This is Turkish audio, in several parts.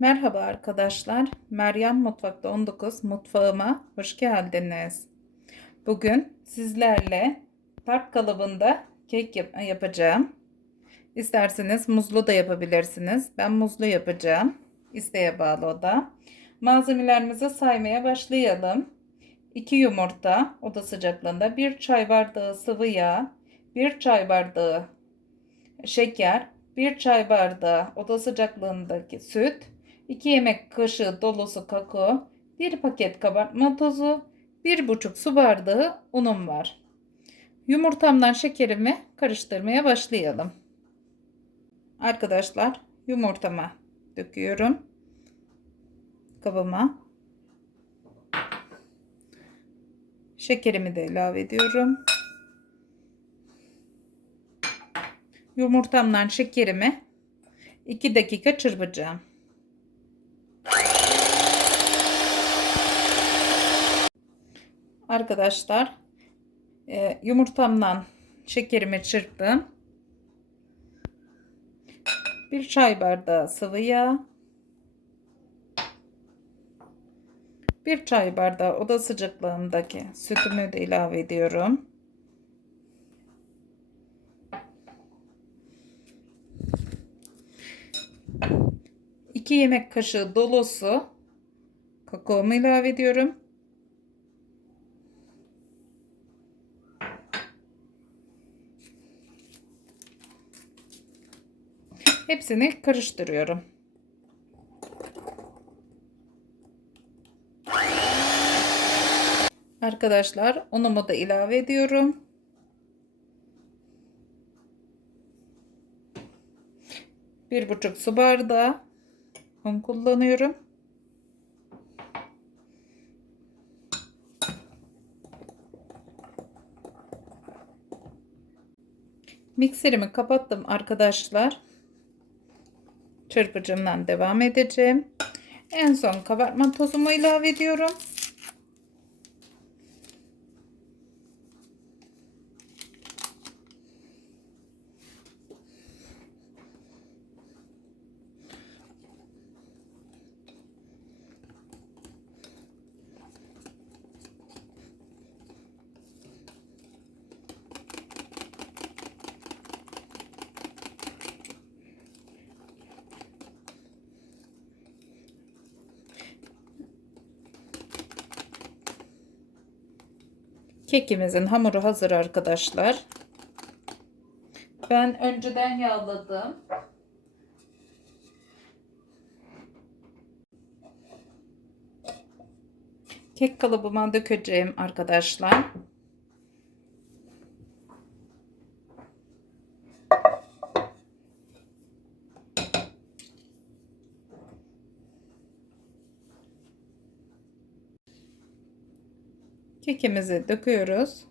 Merhaba arkadaşlar. Meryem Mutfakta 19 mutfağıma hoş geldiniz. Bugün sizlerle tart kalıbında kek yap- yapacağım. İsterseniz muzlu da yapabilirsiniz. Ben muzlu yapacağım. İsteğe bağlı o da. Malzemelerimizi saymaya başlayalım. 2 yumurta oda sıcaklığında, 1 çay bardağı sıvı yağ, 1 çay bardağı şeker, 1 çay bardağı oda sıcaklığındaki süt, 2 yemek kaşığı dolusu kakao, 1 paket kabartma tozu, 1,5 su bardağı unum var. Yumurtamdan şekerimi karıştırmaya başlayalım. Arkadaşlar yumurtama döküyorum. Kabıma. Şekerimi de ilave ediyorum. Yumurtamdan şekerimi 2 dakika çırpacağım. Arkadaşlar e, yumurtamdan şekerimi çırptım. Bir çay bardağı sıvı yağ. Bir çay bardağı oda sıcaklığındaki sütümü de ilave ediyorum. 2 yemek kaşığı dolusu kakaomu ilave ediyorum. Hepsini karıştırıyorum. Arkadaşlar unumu da ilave ediyorum. Bir buçuk su bardağı un kullanıyorum. Mikserimi kapattım arkadaşlar. Çırpıcımdan devam edeceğim. En son kabartma tozumu ilave ediyorum. Kekimizin hamuru hazır arkadaşlar. Ben önceden yağladım. Kek kalıbıma dökeceğim arkadaşlar. Kekimizi döküyoruz.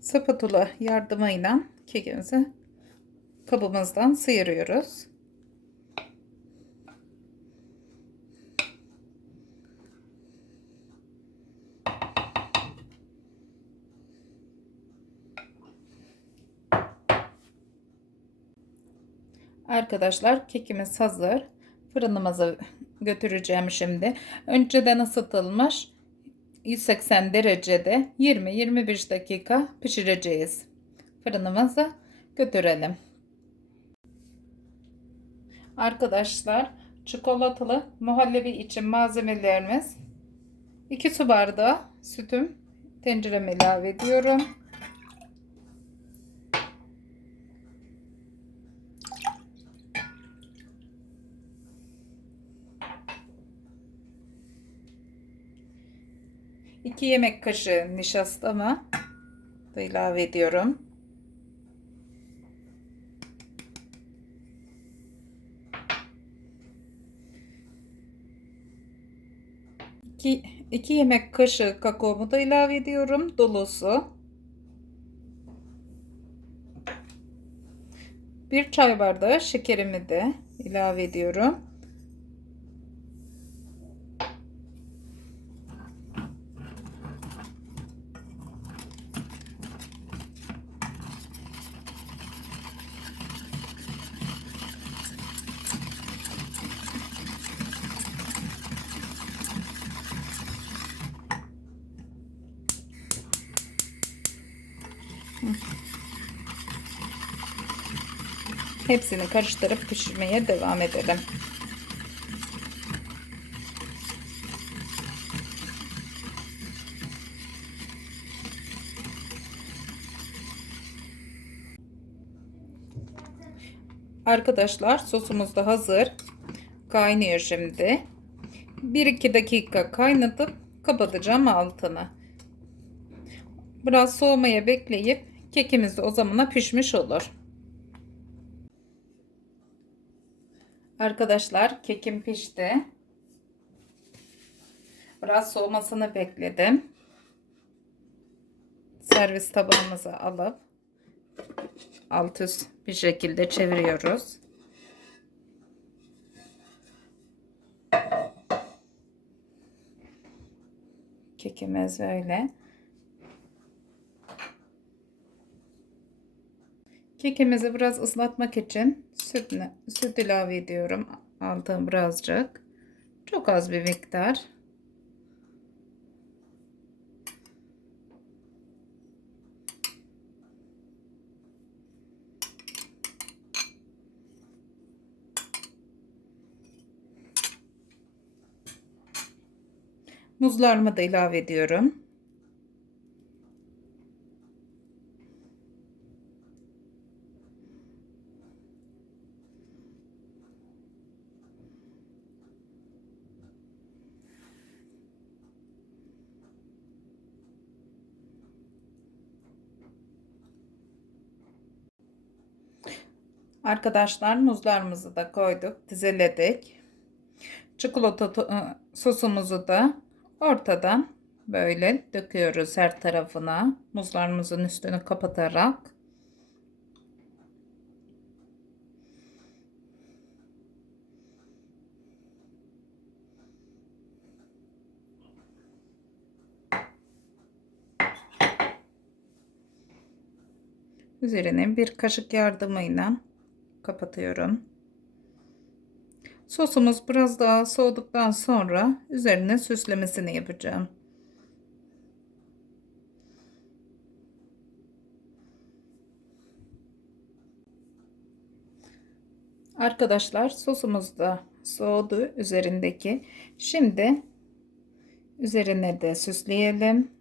Spatula yardımıyla kekimizi kabımızdan sıyırıyoruz. Arkadaşlar kekimiz hazır. Fırınımıza götüreceğim şimdi. Önceden ısıtılmış 180 derecede 20-25 dakika pişireceğiz. Fırınımıza götürelim. Arkadaşlar çikolatalı muhallebi için malzemelerimiz 2 su bardağı sütüm tencereme ilave ediyorum. 2 yemek kaşığı nişastamı da ilave ediyorum. İki, iki yemek kaşığı kakaomu da ilave ediyorum. Dolusu. Bir çay bardağı şekerimi de ilave ediyorum. Hepsini karıştırıp pişirmeye devam edelim. Arkadaşlar sosumuz da hazır. Kaynıyor şimdi. 1-2 dakika kaynatıp kapatacağım altını. Biraz soğumaya bekleyip kekimiz de o zamana pişmiş olur. Arkadaşlar kekim pişti. Biraz soğumasını bekledim. Servis tabağımıza alıp alt üst bir şekilde çeviriyoruz. Kekimiz böyle. Kekimizi biraz ıslatmak için süt, süt ilave ediyorum. Aldığım birazcık. Çok az bir miktar. Muzlarımı da ilave ediyorum. Arkadaşlar muzlarımızı da koyduk, dizeledik. Çikolata sosumuzu da ortadan böyle döküyoruz her tarafına. Muzlarımızın üstünü kapatarak. Üzerine bir kaşık yardımıyla kapatıyorum. Sosumuz biraz daha soğuduktan sonra üzerine süslemesini yapacağım. Arkadaşlar sosumuz da soğudu üzerindeki. Şimdi üzerine de süsleyelim.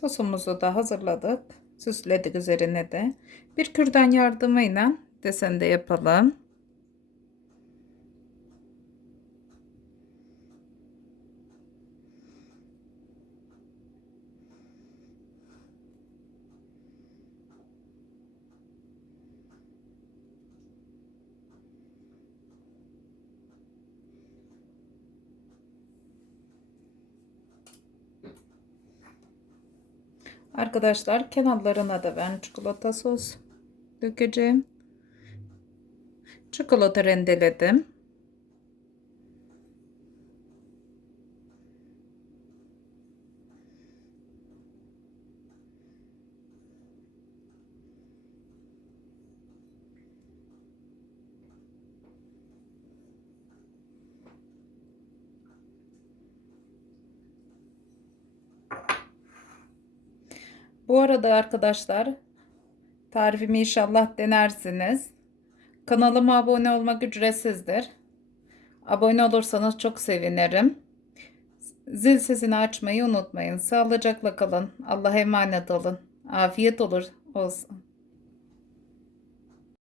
Sosumuzu da hazırladık. Süsledik üzerine de. Bir kürdan yardımıyla desende yapalım. Arkadaşlar kenarlarına da ben çikolata sos dökeceğim. Çikolata rendeledim. Bu arada arkadaşlar tarifimi inşallah denersiniz. Kanalıma abone olmak ücretsizdir. Abone olursanız çok sevinirim. Zil sesini açmayı unutmayın. Sağlıcakla kalın. Allah'a emanet olun. Afiyet olur olsun.